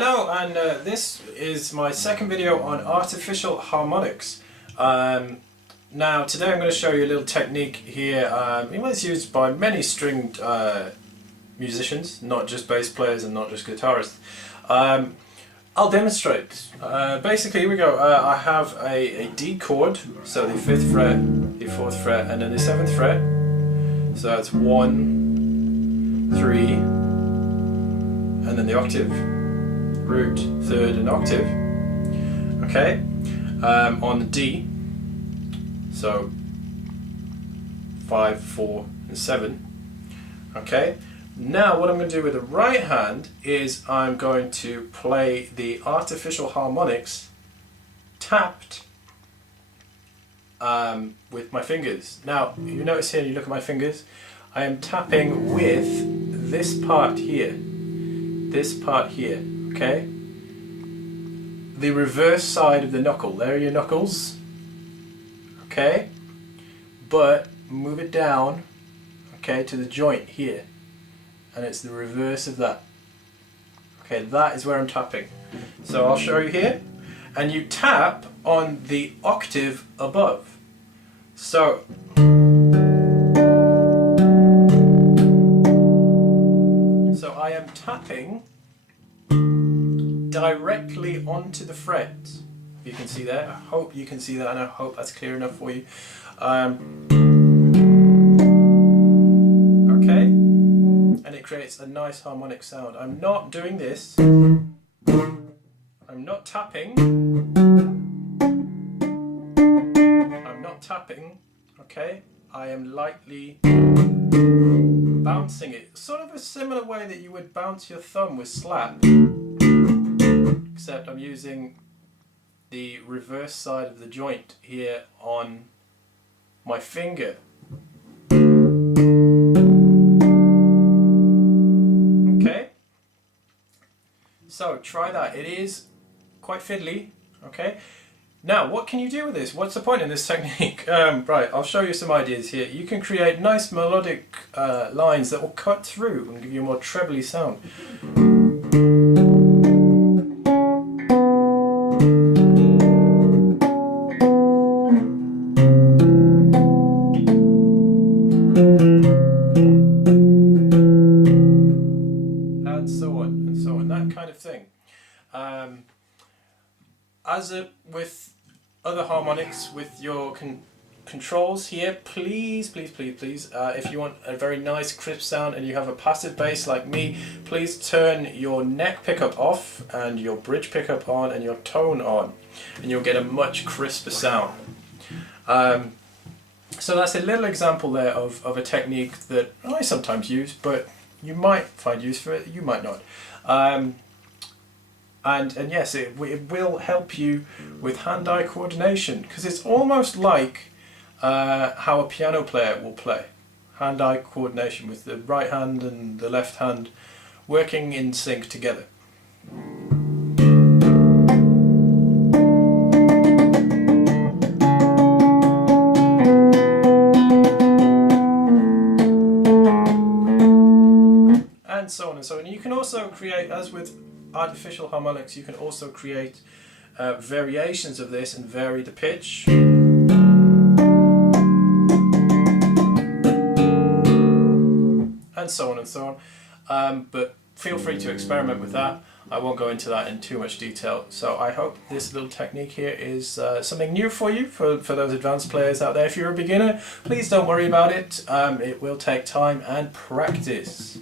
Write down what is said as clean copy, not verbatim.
Hello, and this is my second video on artificial harmonics. Now today I'm going to show you a little technique here. It's used by many stringed musicians, not just bass players and not just guitarists. I'll demonstrate. Basically, here we go. I have a D chord, so the 5th fret, the 4th fret, and then the 7th fret. So that's 1, 3, and then the octave. Root, 3rd, and octave. Okay, on the D, so 5, 4, and 7. Okay, now what I'm going to do with the right hand is I'm going to play the artificial harmonics tapped with my fingers. Now, you notice here, you look at my fingers, I am tapping with this part here. This part here. Okay, the reverse side of the knuckle. There are your knuckles. Okay, but move it down. Okay, to the joint here, and it's the reverse of that. Okay, that is where I'm tapping. So I'll show you here, and you tap on the octave above. So I am tapping directly onto the fret. If you can see that, I hope you can see that, and I hope that's clear enough for you. Okay, and it creates a nice harmonic sound. I'm not doing this. I'm not tapping. I'm not tapping. Okay, I am lightly bouncing it, sort of a similar way that you would bounce your thumb with slap. Except I'm using the reverse side of the joint here on my finger. Okay, so try that. It is quite fiddly. Okay, now what can you do with this? What's the point in this technique? Right, I'll show you some ideas here. You can create nice melodic lines that will cut through and give you a more trebly sound. That kind of thing. As with other harmonics, with your controls here, please, if you want a very nice crisp sound and you have a passive bass like me, please turn your neck pickup off and your bridge pickup on and your tone on, and you'll get a much crisper sound. So that's a little example there of a technique that I sometimes use, but you might find use for it, you might not. And yes, it will help you with hand-eye coordination, because it's almost like how a piano player will play. Hand-eye coordination with the right hand and the left hand working in sync together. And so on and so on. You can also create, as with artificial harmonics, you can also create variations of this and vary the pitch. And so on and so on. But feel free to experiment with that. I won't go into that in too much detail. So I hope this little technique here is something new for you, for those advanced players out there. If you're a beginner, please don't worry about it. It will take time and practice.